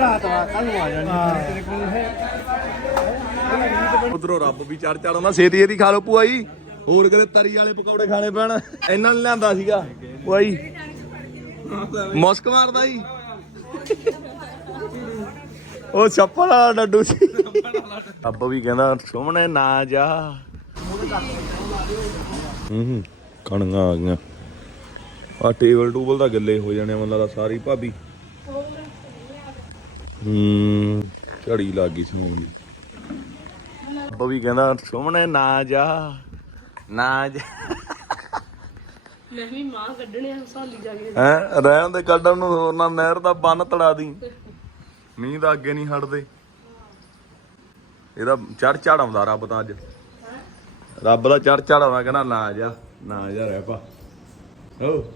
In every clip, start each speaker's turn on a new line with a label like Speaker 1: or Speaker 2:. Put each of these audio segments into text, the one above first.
Speaker 1: ਰਾਤਵਾ ਕੱਲ ਨੂੰ ਆ ਜਾਣੀ ਤੇਰੇ ਕੋਲ ਹੈ।
Speaker 2: ਉਧਰੋਂ ਰੱਬ ਵੀ ਚੜ ਚੜ ਆਉਂਦਾ ਛੇਤੀ ਇਹਦੀ ਖਾ ਲਓ ਭੂਆ ਜੀ। ਹੋਰ ਕਿਤੇ ਤਰੀ ਵਾਲੇ ਪਕੌੜੇ ਖਾਣੇ ਪੈਣ। ਇਹਨਾਂ ਨੇ ਲਿਆਂਦਾ ਸੀਗਾ। ਜੀ ਮੁਸਕ ਮਾਰਦਾ ਜੀ। ਉਹ ਛੱਪੜ ਵਾਲਾ ਡੱਡੂ ਸੀ। ਰੱਬ ਵੀ ਕਹਿੰਦਾ ਸੁਮਣੇ ਨਾ ਜਾ। ਹੂੰ ਹੂੰ ਕਣੀਆਂ ਆ ਗਈਆਂ। ਆ ਟੇਬਲ ਟੂਬਲ ਦਾ ਗੱਲੇ ਹੋ ਜਾਣੇ ਮੈਨੂੰ ਲੱਗਦਾ ਸਾਰੀ ਭਾਬੀ। ਹੂੰ ਝੜੀ ਲੱਗ ਗਈ ਦੀ। ਰੱਬ ਵੀ ਕਹਿੰਦਾ ਸੁਮਣੇ ਨਾ ਜਾ ਨਾ ਜਾ।
Speaker 3: ਮੈਂ ਵੀ ਮਾਂ ਕੱਢਣੇ ਆ ਸਾਲੀ ਜਾ ਕੇ।
Speaker 2: ਹੈ ਰਹਿਣ ਦੇ ਕੱਢਣ ਨੂੰ ਹੋਰ ਨਾ ਨਹਿਰ ਦਾ ਬੰਨ ਤੜਾ ਦੀ। ਮੀਂਹ ਦਾ ਅੱਗੇ ਨਹੀਂ ਹਟਦੇ। ਇਹਦਾ ਚੜ ਚੜ ਆਉਂਦਾ ਰੱਬ ਤਾਂ ਅੱਜ। ਰੱਬ ਦਾ ਚੜ ਚੜ ਆਉਂਦਾ ਕਹਿੰਦਾ ਨਾ ਜਾ ਨਾ ਜਾ ਰਹਿ ਪਾ। ਹੋ?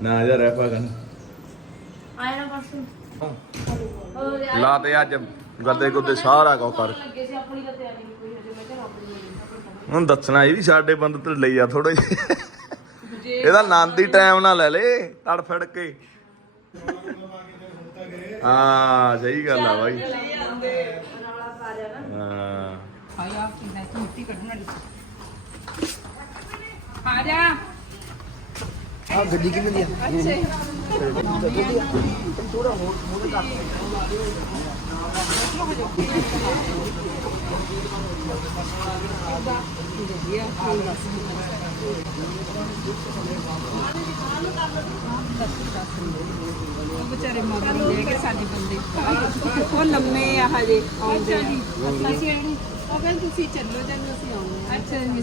Speaker 2: ਨਾ ਜਾ ਰਹਿ ਪਾ ਕਹਿੰਦਾ।
Speaker 3: ਆਇਆ ਨਾ ਪਰਸੋਂ
Speaker 2: ਲਾ ਤੇ ਅੱਜ ਗੱਦੇ ਗੁੱਦੇ ਸਾਰਾ ਕੁਝ ਕਰ। ਹੁਣ ਦੱਸਣਾ ਇਹ ਵੀ ਸਾਡੇ ਬੰਦੇ ਤੇ ਲਈ ਆ ਥੋੜੇ ਇਹਦਾ ਆਨੰਦ ਹੀ ਟਾਈਮ ਨਾਲ ਲੈ ਲੇ, ਤੜ ਕੇ। ਹਾਂ, ਸਹੀ ਗੱਲ ਆ ਬਾਈ। ਹਾਂ।
Speaker 4: ਆ ਜਾ।
Speaker 1: ਆ ਗੱਡੀ ਕਿੰਨੇ ਦੀ ਆ?
Speaker 4: ਉਹ ਵਿਚਾਰੇ ਮਗਰ ਲੈ ਕੇ ਸਾਡੇ ਬੰਦੇ। ਉਹ ਲੰਮੇ ਆ ਹਜੇ ਅੱਛਾ ਜੀ। ਅਸੀਂ ਆਣੀ ਉਹ ਕਹਿੰਦੇ ਤੁਸੀਂ ਚੱਲੋ ਜਦ ਅਸੀਂ ਆਉਂਦੇ ਅੱਛਾ ਜੀ।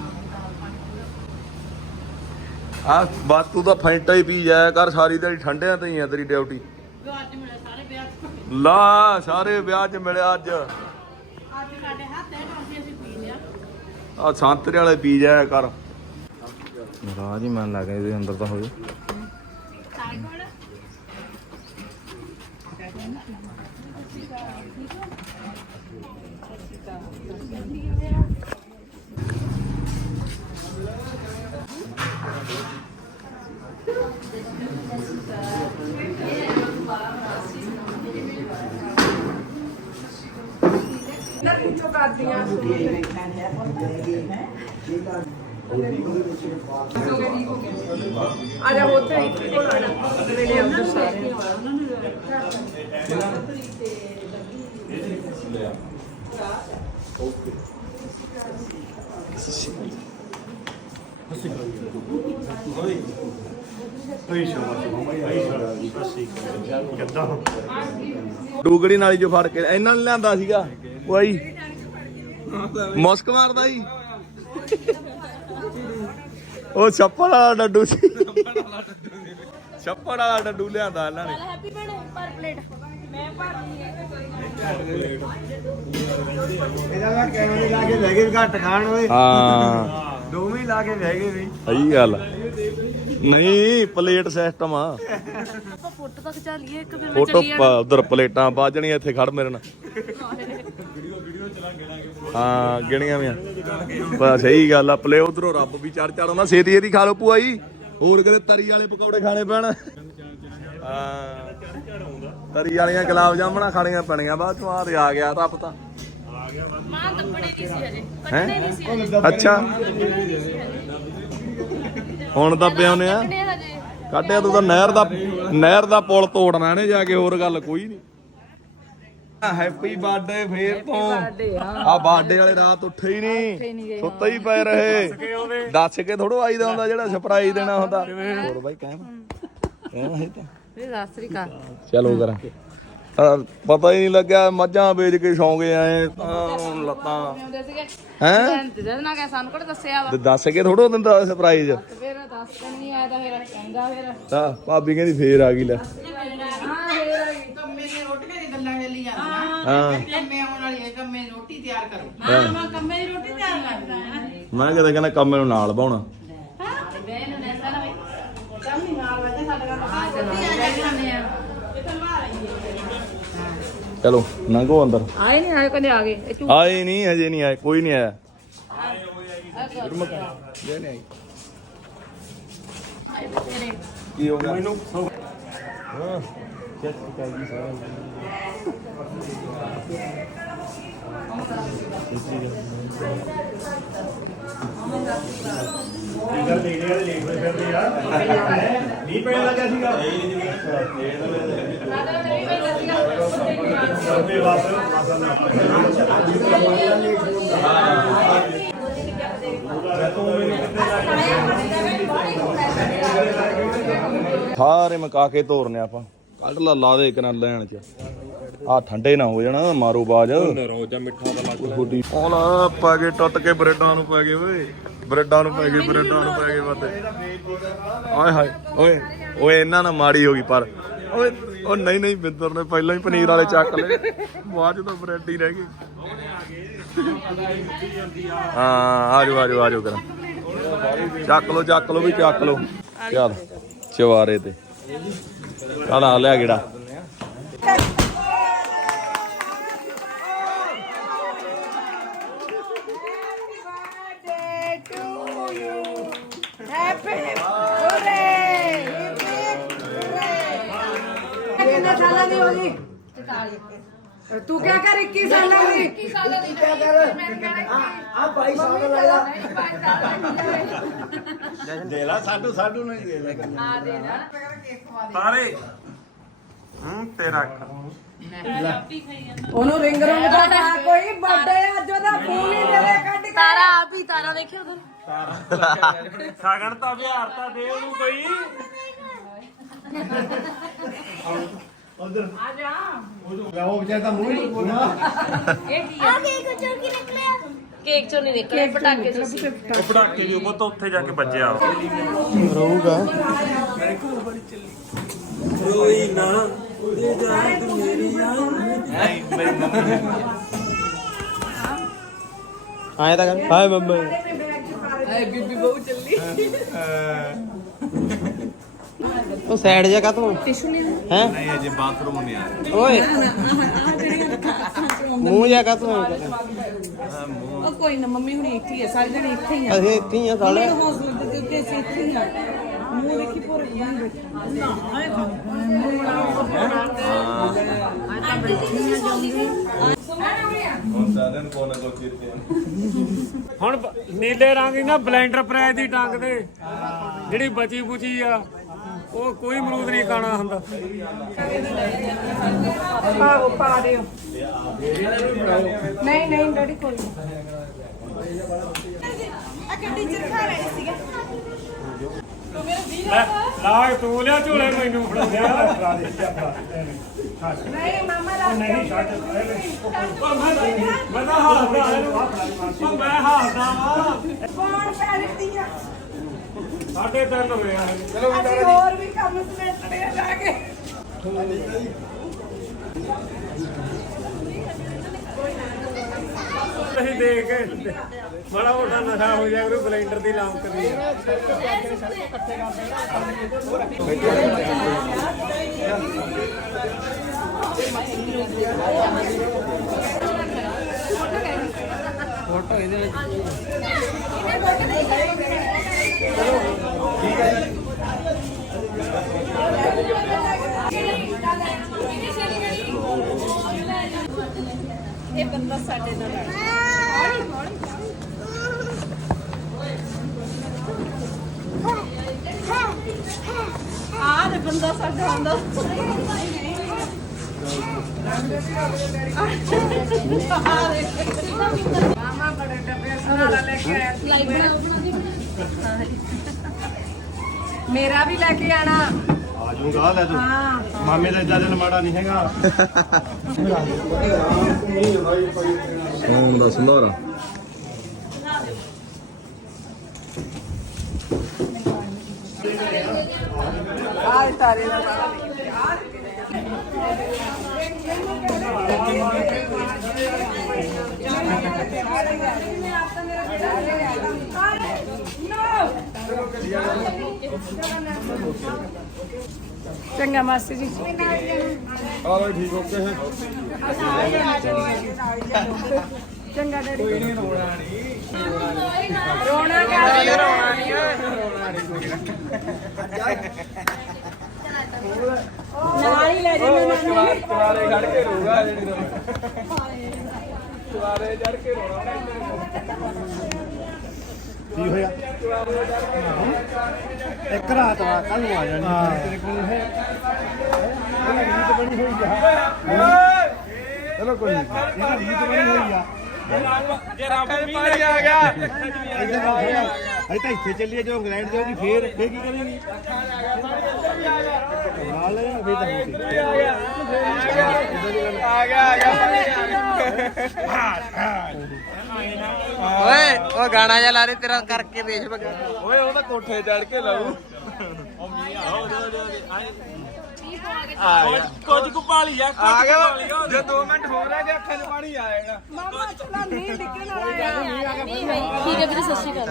Speaker 2: ਆ ਬਸ ਤੂੰ ਤਾਂ ਫੈਂਟਾ ਹੀ ਪੀ ਜਾਇਆ ਕਰ ਸਾਰੀ ਦਿਹਾੜੀ ਠੰਡਿਆਂ ਤੇ ਹੀ ਆ ਤੇਰੀ ਡਿਊਟੀ।
Speaker 3: ਅੱਜ ਮਿਲਿਆ ਸਾਰੇ ਵਿਆਹ
Speaker 2: ਲਾ ਸਾਰੇ ਵਿਆਹ 'ਚ ਮਿਲਿਆ ਅੱਜ।
Speaker 3: ਅੱਜ ਸਾਡੇ ਹੱਥ ਹੈ ਕਾਫੀ ਅਸੀਂ ਪੀ ਲਿਆ।
Speaker 2: ਆ ਸੰਤਰੇ ਵਾਲੇ ਪੀ ਜਾਇਆ ਕਰ।
Speaker 5: ਰਾਜ ਹੀ ਮਨ ਲੱਗ ਇਹਦੇ ਅੰਦਰ ਤਾਂ ਹੋਵੇ।
Speaker 4: ਆ ਜਾ ਉੱਥੇ ਇੱਕ ਕੋਲ ਆਣਾ ਮੇਰੇ ਅੰਦਰ ਸਾਰੇ
Speaker 1: ਕਿੱਦਾਂ
Speaker 2: ਡੂਗੜੀ ਨਾਲੀ ਚੋਂ ਫੜ ਕੇ ਇਹਨਾਂ ਨੇ ਲਿਆਂਦਾ ਸੀਗਾ। ਕੋਈ ਮੁਸਕ ਮਾਰਦਾ ਜੀ। ਉਹ ਛੱਪੜ ਵਾਲਾ ਡੱਡੂ ਸੀ। ਛੱਪੜ ਵਾਲਾ ਡੱਡੂ ਲਿਆਂਦਾ ਇਹਨਾਂ ਨੇ।
Speaker 3: ਹੈਪੀ ਬਰਥਡੇ ਪਰ ਪਲੇਟ ਮੈਂ ਭਰ ਲਈ ਹੈ।
Speaker 1: ਇਹਦਾ ਮੈਂ ਕੈਮਰੇ ਲਾ ਕੇ ਬਹਿ ਗਏ ਘੱਟ ਖਾਣ ਓਏ।
Speaker 2: ਹਾਂ।
Speaker 1: ਦੋਵੇਂ ਹੀ ਲਾ ਕੇ ਬਹਿ ਗਏ ਵੀ।
Speaker 2: ਸਹੀ ਗੱਲ ਨਹੀਂ ਪਲੇਟ ਸਿਸਟਮ ਆ।
Speaker 3: ਆਪਾਂ ਫੋਟੋ ਤਾਂ ਖਿਚਾ ਲਈਏ ਇੱਕ ਫਿਰ ਮੈਂ
Speaker 2: ਫੋਟੋ
Speaker 3: ਚੱਲੀ ਜਾਣਾ।
Speaker 2: ਉਧਰ ਪਲੇਟਾਂ ਬਾਜਣੀਆਂ ਇੱਥੇ ਖੜ ਮੇਰੇ ਨਾਲ। ਹਾਂ ਗਿਣੀਆਂ ਵੀ ਬਸ ਸਹੀ ਗੱਲ ਆ ਪਲੇ ਉਧਰੋਂ ਰੱਬ ਵੀ ਚੜ ਚੜ ਆਉਂਦਾ ਛੇਤੀ ਇਹਦੀ ਖਾ ਲਓ ਭੂਆ ਜੀ। ਹੋਰ ਕਿਤੇ ਤਰੀ ਵਾਲੇ ਪਕੌੜੇ ਖਾਣੇ ਪੈਣ? ਹਾਂ। ਤਰੀ ਵਾਲੀਆਂ ਗੁਲਾਬ ਜਾਮਣਾ ਖਾਣੀਆਂ ਪੈਣੀਆਂ ਬਾਅਦ ਚੋਂ ਆ ਤੇ ਆ ਗਿਆ ਤਾਂ। ਪਤਾ
Speaker 3: ਮਾਂ ਦੱਬੜੇ ਨਹੀਂ ਸੀ ਹਜੇ ਕੱਢਣੇ ਨਹੀਂ ਸੀ ਹਜੇ।
Speaker 2: ਅੱਛਾ। ਹੁਣ ਤਾਂ ਪਿਆਉਨੇ ਆ। ਕੱਢਿਆ ਤੂੰ ਤਾਂ ਨਹਿਰ ਦਾ ਨਹਿਰ ਦਾ ਪੁਲ ਤੋੜਨਾ ਇਹਨੇ ਜਾ ਕੇ ਹੋਰ ਗੱਲ ਕੋਈ ਨਹੀਂ। ਹੈਪੀ ਬਰਥਡੇ ਫੇਰ ਤੋਂ। ਆ ਬਰਥਡੇ ਵਾਲੇ ਰਾਤ ਉੱਠੇ ਹੀ ਨਹੀਂ। ਸੁੱਤੇ ਹੀ ਪਏ ਰਹੇ। ਦੱਸ ਕੇ ਥੋੜੋ ਆਈਦਾ ਹੁੰਦਾ ਜਿਹੜਾ ਸਰਪ੍ਰਾਈਜ਼ ਦੇਣਾ ਹੁੰਦਾ। ਹੋਰ ਬਾਈ ਕਹਿਮ ਕਹਿਮ ਹੈ ਤਾਂ।
Speaker 4: ਸਤਿ ਸ੍ਰੀ ਅਕਾਲ।
Speaker 2: ਚਲੋ ਕਰਾਂ। ਪਤਾ ਹੀ ਨਹੀਂ ਲੱਗਿਆ, ਮੱਝਾਂ ਵੇਚ ਕੇ ਸੌਂਗੇ ਆਏ ਤਾਂ ਲੱਤਾਂ।
Speaker 3: ਹੁੰਦੇ ਸੀਗੇ
Speaker 2: ਹੈ?
Speaker 3: ਜਦ ਨਾ ਕਿ ਸਾਨੂੰ ਕੋਲ ਦੱਸਿਆ ਵਾ
Speaker 2: ਤੇ ਦੱਸ ਕੇ ਥੋੜੋ ਦਿੰਦਾ ਸਰਪ੍ਰਾਈਜ਼
Speaker 3: ਤੇ ਫਿਰ ਦੱਸ ਦਿਨ ਨਹੀਂ ਆਇਆ ਤਾਂ ਫਿਰ ਕਹਿੰਦਾ ਫਿਰ
Speaker 2: ਤਾਂ ਭਾਬੀ ਕਹਿੰਦੀ ਫੇਰ ਆ ਗਈ ਲੈ।
Speaker 4: ਕੰਮੇ ਦੀ ਰੋਟੀਆਂ ਦੀ ਗੱਲਾਂ ਚੱਲੀ ਜਾਂਦੀਆਂ
Speaker 2: ਹਾਂ।
Speaker 4: ਕੰਮੇ ਆਉਣ ਵਾਲੀ ਹੈ ਕੰਮੇ ਰੋਟੀ ਤਿਆਰ ਕਰੋ
Speaker 2: ਹਾਂ।
Speaker 4: ਮੈਂ ਕੰਮੇ ਦੀ ਰੋਟੀ ਤਿਆਰ ਕਰਦਾ ਹੈ
Speaker 2: ਮੈਂ ਕਿਤੇ ਕਹਿੰਦਾ ਕੰਮ ਨੂੰ ਨਾਲ ਬਾਉਣਾ।
Speaker 4: ਕੰਮੀ ਨਾਲ ਵਜੇ ਸਾਡੇ ਘਰ
Speaker 3: ਹਾਂ। ਚਲੋ ਆ
Speaker 2: ਚਲੋ ਲੰਘੋ ਅੰਦਰ।
Speaker 3: ਆਏ ਨਹੀਂ ਆਏ ਕਹਿੰਦੇ ਆ ਗਏ? ਇਹ ਝੂਠ
Speaker 2: ਆਏ ਨਹੀਂ ਹਜੇ ਨਹੀਂ ਆਏ ਕੋਈ ਨਹੀਂ ਆਇਆ। ਜੇ ਨਹੀਂ ਆਈ ਕੀ ਹੋ ਗਿਆ ਮੈਨੂੰ
Speaker 1: ਨਹੀਂ ਪੈਣ ਲੱਗਾ ਸੀਗਾ।
Speaker 2: ਸਾਰੇ ਮਕਾ ਕੇ ਤੋਰਨੇ ਆਪਾਂ। ਕੱਢ ਲਾ ਲਾ ਦੇ ਇੱਕ ਨਾਲ ਲੈਣ ਚ। ਆ ਠੰਡੇ ਨਾ ਹੋ ਜਾਣਾ ਮਾਰੋ ਬਾਜ। ਰੋਜਾ ਮਿੱਠਾ ਦਾ ਲੱਗ ਉਹ ਪਾ ਕੇ ਟੁੱਟ ਕੇ ਬ੍ਰੈਡਾਂ ਨੂੰ ਪੈ ਗਏ ਓਏ। ਬ੍ਰੈਡਾਂ ਨੂੰ ਪੈ ਗਏ ਬ੍ਰੈਡਾਂ ਨੂੰ ਪੈ ਗਏ ਬੰਦੇ ਆਏ ਹਾਏ ਓਏ ਓਏ ਇਹਨਾਂ ਨਾਲ ਮਾੜੀ ਹੋ ਗਈ ਪਰ। ਓਏ ਉਹ ਨਹੀਂ ਨਹੀਂ ਬਿੰਦਰ ਨੇ ਪਹਿਲਾਂ ਹੀ ਪਨੀਰ ਵਾਲੇ ਚੱਕ ਲਏ। ਬਾਅਦ ਚ ਤਾਂ ਬ੍ਰੈਡ ਹੀ ਰਹਿ ਗਏ। ਹਾਂ ਆਜੋ ਆਜੋ ਆਜੋ ਕਰਾਂ ਚੱਕ ਲੋ ਚੱਕ ਲੋ ਵੀ ਚੱਕ ਲੋ ਚੱਲ ਚਵਾਰੇ ਤੇ। ਚੱਲ ਆ ਲਿਆ ਗੇੜਾ
Speaker 6: ਕਿੰਨੇ ਸਾਲਾਂ ਦੀ ਹੋ ਗਈ ਤੂੰ ਕੀ ਕਰ 21 ਸਾਲਾਂ ਦੀ?
Speaker 3: 21 ਸਾਲਾਂ ਦੀ ਕਿਆ ਕਰ? ਮੈਂ ਕਹਿਣਾ
Speaker 1: ਆ ਭਾਈ ਸਾਹਿਬ ਲਾਇਆ
Speaker 3: ਨਹੀਂ ਪੰਜ ਸਾਲ ਦੀ
Speaker 1: ਦੇ ਲਾ ਸਾਡੂ ਸਾਡੂ ਨਹੀਂ ਦੇ ਲੈ।
Speaker 3: ਆ ਦੇ ਨਾ
Speaker 2: ਤਾਰੇ। ਹੂੰ ਤੇਰਾ
Speaker 6: ਉਹਨੂੰ ਰਿੰਗ ਰੰਗ ਦਾ ਨਾ ਕੋਈ ਬਰਥਡੇ ਅੱਜ ਉਹਦਾ ਫੋਨ ਹੀ ਦੇ ਦੇ ਕੱਢ ਕੇ।
Speaker 3: ਤਾਰਾ ਆਪ ਹੀ ਤਾਰਾ ਦੇਖਿਓ ਤੂੰ
Speaker 7: ਸਾਗਣ ਤਾਂ ਵਿਹਾਰ ਤਾਂ ਦੇ ਉਹਨੂੰ ਕੋਈ।
Speaker 1: ਉਹ ਵਿਚਾਰ ਤਾਂ ਮੂੰਹ ਹੀ ਬੋਲਣਾ
Speaker 3: ਇਹ ਕੀ ਆ ਕੇਕ ਚੋਂ ਕੀ ਨਿਕਲਿਆ ਕੇਕ ਚੋਂ ਨਹੀਂ ਨਿਕਲਿਆ ਪਟਾਕੇ ਚੋਂ ਸੀ
Speaker 7: ਉਹ ਪੜਾਕੇ ਦੀ ਉਹ ਤਾਂ ਉੱਥੇ ਜਾ ਕੇ ਵੱਜਿਆ
Speaker 5: ਆਏ ਤਾਂ ਕਰ ਹਾਏ ਮੰਮਾ ਉਹ ਸਾਈਡ ਜਾ ਕਾ ਤੂੰ ਹੈ?
Speaker 2: ਨਹੀਂ ਅਜੇ ਬਾਥਰੂਮ ਨਹੀਂ ਆ
Speaker 5: ਓਏ। ਮੂੰਹ ਜਾ ਕਾ ਤੂੰ
Speaker 4: ਉਹ ਕੋਈ ਨਾ ਮੰਮੀ ਹੁਣੀ ਇੱਥੇ ਹੀ ਆ ਸਾਰੇ ਜਣੇ ਇੱਥੇ ਹੀ ਆ।
Speaker 5: ਅਸੀਂ ਇੱਥੇ ਹੀ ਆ ਸਾਲੇ
Speaker 4: ਹੌਸਲੇ ਦੇ ਉੱਤੇ ਅਸੀਂ ਇੱਥੇ ਹੀ ਆ। ਮੂੰਹ ਵੇਖੀ ਪੂਰੇ
Speaker 2: ਹੁਣ
Speaker 7: ਨੀਲੇ ਰੰਗ ਦੀ ਨਾ ਬਲੈਂਡਰ ਪ੍ਰੈਸ ਦੀ ਟੰਗ ਦੇ ਜਿਹੜੀ ਬਚੀ ਬੁਚੀ ਆ ਉਹ ਕੋਈ ਅਮਰੂਦ ਨਹੀਂ ਖਾਣਾ ਹੁੰਦਾ।
Speaker 6: ਪਾ ਦਿਓ ਨਹੀਂ ਨਹੀਂ ਡੈਡੀ ਕੋਈ
Speaker 7: ਲੈ ਤੂੰ ਲਿਆ ਝੋਲੇ ਮੈਨੂੰ ਫੜਾ ਦਿਆ
Speaker 6: ਨਹੀਂ ਮਾਮਾ ਦਾ
Speaker 7: ਨਹੀਂ ਛੱਡ ਮੈਂ ਤਾਂ ਹਾਰਦਾ ਮੈਂ ਹਾਰਦਾ ਵਾ
Speaker 6: ਫੋਨ ਪੈ ਦਿੱਤੀ ਆ।
Speaker 7: ਸਾਢੇ ਤਿੰਨ ਹੋਏ ਆ। ਹਜੇ।
Speaker 6: ਅਸੀਂ ਹੋਰ ਵੀ ਕੰਮ ਸਮੇਟਣੇ ਆ ਜਾ ਕੇ।
Speaker 7: ਅਸੀਂ ਦੇਖ ਕੇ ਬੜਾ ਮੋਟਾ ਨਸ਼ਾ ਹੋ ਜਾ ਕਰੂ ਬਲੈਂਡਰ ਦੀ ਲਾਂਕ ਦੀ
Speaker 4: ਇਹ ਬੰਦਾ ਸਾਡੇ ਨਾਲ ਆ ਆ ਦੇ ਬੰਦਾ ਸਾਡਾ ਆਉਂਦਾ।
Speaker 6: ਮਾਮਾ ਬੜੇ ਡੱਬੇ ਸਾਰਾ ਲੈ ਕੇ ਆਇਆ ਮੇਰਾ ਵੀ ਲੈ ਕੇ ਆਣਾ।
Speaker 4: ਆ ਜਾਊਗਾ ਲੈ ਤੂੰ। ਮਾਮੇ ਦਾ ਇਦਾਂ ਦਿਲ ਮਾੜਾ ਨਹੀਂ ਹੈਗਾ।
Speaker 1: ਸੋਨ ਦਾ ਸੰਧਾਰਾ।
Speaker 6: ਆਹ ਤਾਰੇ ਦਾ ਚੰਗਾ ਮਾਸੀ ਜੀ।
Speaker 1: ਆਲੋ ਠੀਕ ਓਕੇ ਹੈ
Speaker 6: ਚੰਗਾ ਡੈਡੀ। ਕੋਈ ਨਹੀਂ ਰੋਣਾ ਨਹੀਂ। ਰੋਣਾ ਕਾਹਦੇ ਰੋਣਾ ਨਹੀਂ। ਨਾਲ ਹੀ ਲੈ ਜਾਂਦੇ ਮੈਨੂੰ
Speaker 1: ਤੁਆਰੇ ਖੜ ਕੇ ਰੋਗਾ ਜਿਹੜੀ ਤੁਆਰੇ ਚੜ ਕੇ ਰੋਣਾ
Speaker 4: ਕੀ ਹੋਇਆ? ਇੱਕ ਰਾਤ ਆ ਕੱਲ ਨੂੰ ਆ ਜਾਣੀ ਤੇਰੇ ਕੋਲ ਹੈ ਇਹ ਰੀਤ ਬਣੀ ਹੋਈ ਆ ਚਲੋ ਕੋਈ ਨਹੀਂ। ਇਹ ਰੀਤ ਬਣੀ ਹੋਈ ਆ
Speaker 1: ਜੇ ਰੱਬ ਮੀਂਹ ਆ ਗਿਆ
Speaker 4: ਇੱਧਰ ਆ ਗਿਆ। ਅਸੀਂ ਤਾਂ ਇੱਥੇ ਚੱਲੀਏ ਜੋ ਇੰਗਲੈਂਡ ਜਾਊਗੀ ਫੇਰ ਫੇਰ ਕੀ ਕਰੇਗੀ ਨਾਲ ਲੈ ਜਾਣਾ ਫੇਰ ਤਾਂ ਹੋਊਗੀ।
Speaker 1: ਆ ਗਿਆ ਆ ਗਿਆ
Speaker 5: ਓਏ ਉਹ ਗਾਣਾ ਜਿਹਾ ਲਾ ਦੇ ਤੇਰਾ ਕਰਕੇ ਦੇਸ਼ ਬਗਾ।
Speaker 1: ਓਏ ਉਹ ਤਾਂ ਕੋਠੇ ਚੜ ਕੇ ਲਾਊ।
Speaker 7: ਕੁਝ ਕੁ ਭਾਲੀ ਆ
Speaker 1: ਆ ਗਿਆ। ਜੇ 2 ਮਿੰਟ ਹੋਰ ਰਹਿ ਗਏ ਅੱਖਾਂ 'ਚ ਪਾਣੀ ਆਏਗਾ
Speaker 6: ਮਾਮਾ ਚਲਾ ਮੀਂਹ ਡਿੱਗਣ ਵਾਲਾ ਆ
Speaker 3: ਨਹੀਂ ਠੀਕ ਹੈ ਵੀਰੇ ਸਤਿ ਸ਼੍ਰੀ ਅਕਾਲ।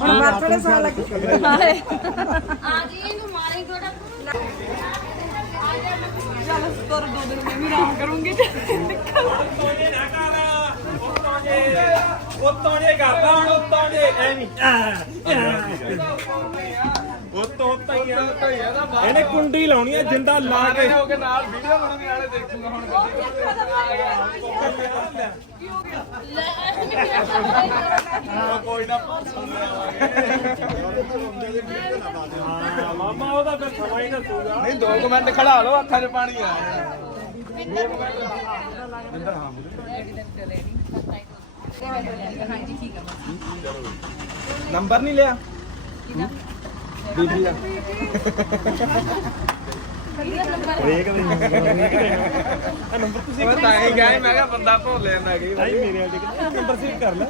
Speaker 6: ਹੁਣ ਮਰਥੜੇ ਸਾਲ ਲੱਗੀ
Speaker 3: ਆ ਜੀ ਇਹਨੂੰ ਮਾਰੇ ਥੋੜਾ
Speaker 6: ਚੱਲ ਤੁਰ ਦੋ ਦਿਨ ਮੈਂ ਵੀ ਆਰਾਮ ਕਰੂੰਗੀ।
Speaker 7: ਉੱਤੋਂ ਜੇ ਕਰਦਾ, ਹੁਣ ਉੱਤੋਂ ਜੇ ਐਵੇਂ ਇਹਨੇ ਕੁੰਡੀ ਲਾਉਣੀ ਆ ਜਿੰਦਾ ਲਾ ਕੇ।
Speaker 1: ਹੋ ਕੇ ਨਾਲ ਵੀਡੀਓ ਬਣਾਉਣ ਵਾਲੇ ਦੇਖੂਗਾ ਹੁਣ ਕੋਈ ਨਾ।
Speaker 7: ਮਾਮਾ ਉਹਦਾ ਫਿਰ ਸਮਾਂ ਹੀ ਦੱਸੂਗਾ।
Speaker 1: ਨਹੀਂ 2 ਮਿੰਟ ਖੜਾ ਲਓ ਅੱਖਾਂ 'ਚ ਪਾਣੀ ਨੰਬਰ ਨਹੀਂ ਲਿਆ? ਬੀਬੀ ਦਾ
Speaker 4: ਬ੍ਰੇਕ ਦੇ
Speaker 1: ਨੰਬਰ ਤੁਸੀਂ ਤਾਂ ਹੀ ਗਏ ਮੈਂ ਕਿਹਾ ਬੰਦਾ ਭੁੱਲ ਜਾਂਦਾ ਕਈ ਵਾਰੀ।
Speaker 4: ਮੇਰੇ ਵਾਲੇ ਨੰਬਰ ਸੇਵ ਕਰ ਲੈ।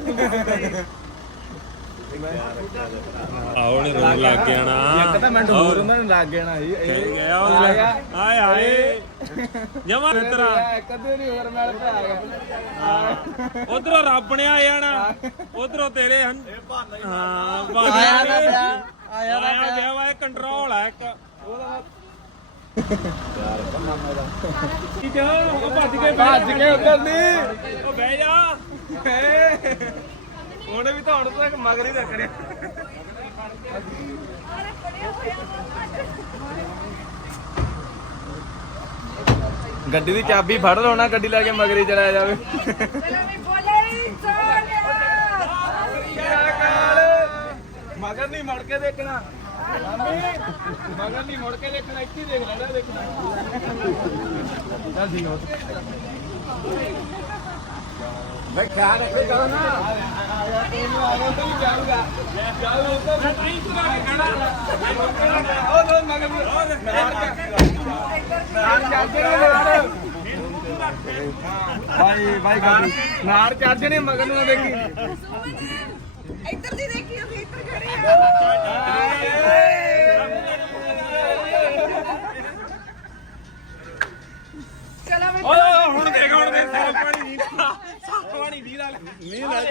Speaker 7: ਆਉਣ ਰੋਣ ਲੱਗ ਗਿਆ ਨਾ।
Speaker 1: ਇੱਕ ਤਾਂ ਮਿੰਟ ਹੋਰ। ਉਹਨਾਂ ਨੂੰ ਲੱਗ ਗਿਆ ਨਾ ਜੀ ਇਹ
Speaker 7: ਗਿਆ
Speaker 1: ਆ ਗਿਆ
Speaker 7: ਆਏ ਹਾਏ ਜਮਾ ਤੇਰਾ
Speaker 1: ਇੱਕ ਅੱਧੇ ਨਹੀਂ ਹੋਰ ਨਾਲ ਤੇ ਆ ਗਿਆ।
Speaker 7: ਉਧਰੋਂ ਰੱਬ ਨੇ ਆ ਜਾਣਾ ਉਧਰੋਂ ਤੇਰੇ ਹਨ। ਹਾਂ ਬਹਾਨਾ।
Speaker 5: ਆਇਆ
Speaker 7: ਨੇ।
Speaker 5: ਆਇਆ ਤਾਂ
Speaker 7: ਆਇਆ ਗਿਆ ਵਾ ਕੰਟਰੋਲ ਆ ਇੱਕ। ਕੀ ਜਾ ਉਹ ਭੱਜ ਕੇ
Speaker 1: ਭੱਜ ਕੇ ਉੱਧਰ ਦੀ।
Speaker 7: ਉਹ ਬਹਿ ਜਾ।
Speaker 1: ਉਹਨੇ ਵੀ ਤਾਂ ਹੁਣ ਤੱਕ ਮਗਰ ਹੀ ਰੱਖਣਿਆ ਗੱਡੀ ਦੀ ਚਾਬੀ ਫੜ ਲਓ ਨਾ ਗੱਡੀ ਲੈ ਕੇ ਮਗਰ ਹੀ ਚਲਾ ਜਾਵੇ। ਮਗਰ ਨਹੀਂ ਮੁੜ ਕੇ ਦੇਖਣਾ। ਮਗਰ ਨਹੀਂ ਮੁੜ ਕੇ ਦੇਖਣਾ ਇੱਥੇ ਦੇਖ ਲੈਣਾ ਦੇਖਣਾ। ਚੱਲ ਠੀਕ ਹੋ ਰੱਖੇ ਕਰੋ ਨਾ। ਤਾਂ ਜਾਊਗਾ ਜਾਊ ਨਹੀਂ ਉਹ ਦੋ ਮਗਰ ਭਾਈ ਭਾਈ ਚਾਰਜਰ ਨੇ ਮਗਰ ਨੂੰ ਦੇਖੀ।
Speaker 6: ਇੱਧਰ ਦੀ ਦੇਖੀ ਅਸੀਂ ਇੱਧਰ ਖੜੇ ਚਲਾ ਮੈਂ
Speaker 7: ਓਏ ਹੁਣ ਦੇਖ ਹੁਣ ਦੇਖ ਸਾਫ਼ ਪਾਣੀ ਨਹੀਂ ਸਾਫ਼ ਪਾਣੀ ਦੀ ਨਾਲ ਨਹੀਂ ਨਾਲ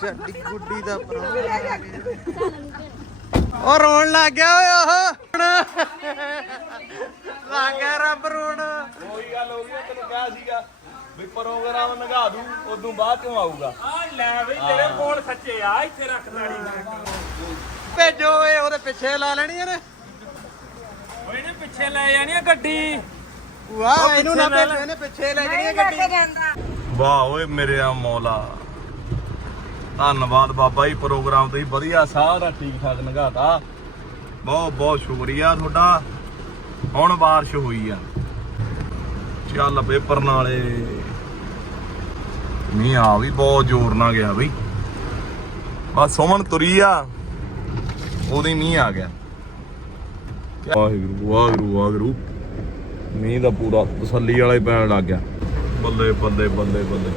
Speaker 5: ਸਾਡੀ ਗੁੱਡੀ ਦਾ ਉਹ ਰੋਣ ਲੱਗ ਗਿਆ ਓਏ ਉਹ। ਲੱਗ ਗਿਆ ਰੱਬ ਰੋਣ।
Speaker 1: ਉਹੀ ਗੱਲ ਹੋ ਗਈ ਆ, ਤੈਨੂੰ ਕਿਹਾ ਸੀਗਾ। ਵੀ ਪ੍ਰੋਗਰਾਮ ਨਗਾ ਦੂ ਉਦੋਂ ਬਾਅਦ ਚੋਂ ਆਊਗਾ?
Speaker 7: ਆ ਲੈ ਬਈ ਤੇਰੇ ਕੋਲ ਸੱਚੇ ਆ ਇੱਥੇ ਰੱਖ ਲੈਣੀ
Speaker 5: ਭੇਜੋ ਓਏ ਉਹਦੇ ਪਿੱਛੇ ਲਾ ਲੈਣੀ ਇਹਨੇ
Speaker 7: ਓਏ ਨੇ ਪਿੱਛੇ ਲੈ ਜਾਣੀ ਆ ਗੱਡੀ।
Speaker 5: ਵਾਹ ਇਹਨੂੰ ਨਾ ਭੇਜੋ ਇਹਨੇ ਪਿੱਛੇ ਲੈ ਜਾਣੀ ਹੈ ਗੱਡੀ।
Speaker 1: ਵਾਹ ਓਏ ਮੇਰੇ ਆ ਮੌਲਾ। ਧੰਨਵਾਦ ਬਾਬਾ ਜੀ ਪ੍ਰੋਗਰਾਮ ਤੇ ਵਧੀਆ ਸਾਰਾ ਠੀਕ ਠਾਕ ਨਗਾਤਾ। ਬਹੁਤ ਬਹੁਤ ਸ਼ੁਕਰੀਆ ਤੁਹਾਡਾ। ਹੁਣ ਬਾਰਿਸ਼ ਹੋਈ ਆ। ਚੱਲ ਪੇਪਰ ਨਾਲੇ। ਮੀਂਹ ਆ ਵੀ ਬਹੁਤ ਜ਼ੋਰ ਨਾਲ ਗਿਆ ਬਈ।
Speaker 2: ਬਸ ਸੁਮਨ ਤੁਰੀ ਆ। ਉਹਦੀ ਮੀਂਹ ਆ ਗਿਆ। ਵਾਹਿਗੁਰੂ ਵਾਹਿਗੁਰੂ ਵਾਹਿਗੁਰੂ। ਮੀਂਹ ਦਾ ਪੂਰਾ ਤਸੱਲੀ ਵਾਲੇ ਪੈਣ ਲੱਗ ਗਿਆ। ਬੱਲੇ ਬੱਲੇ ਬੱਲੇ ਬੱਲੇ।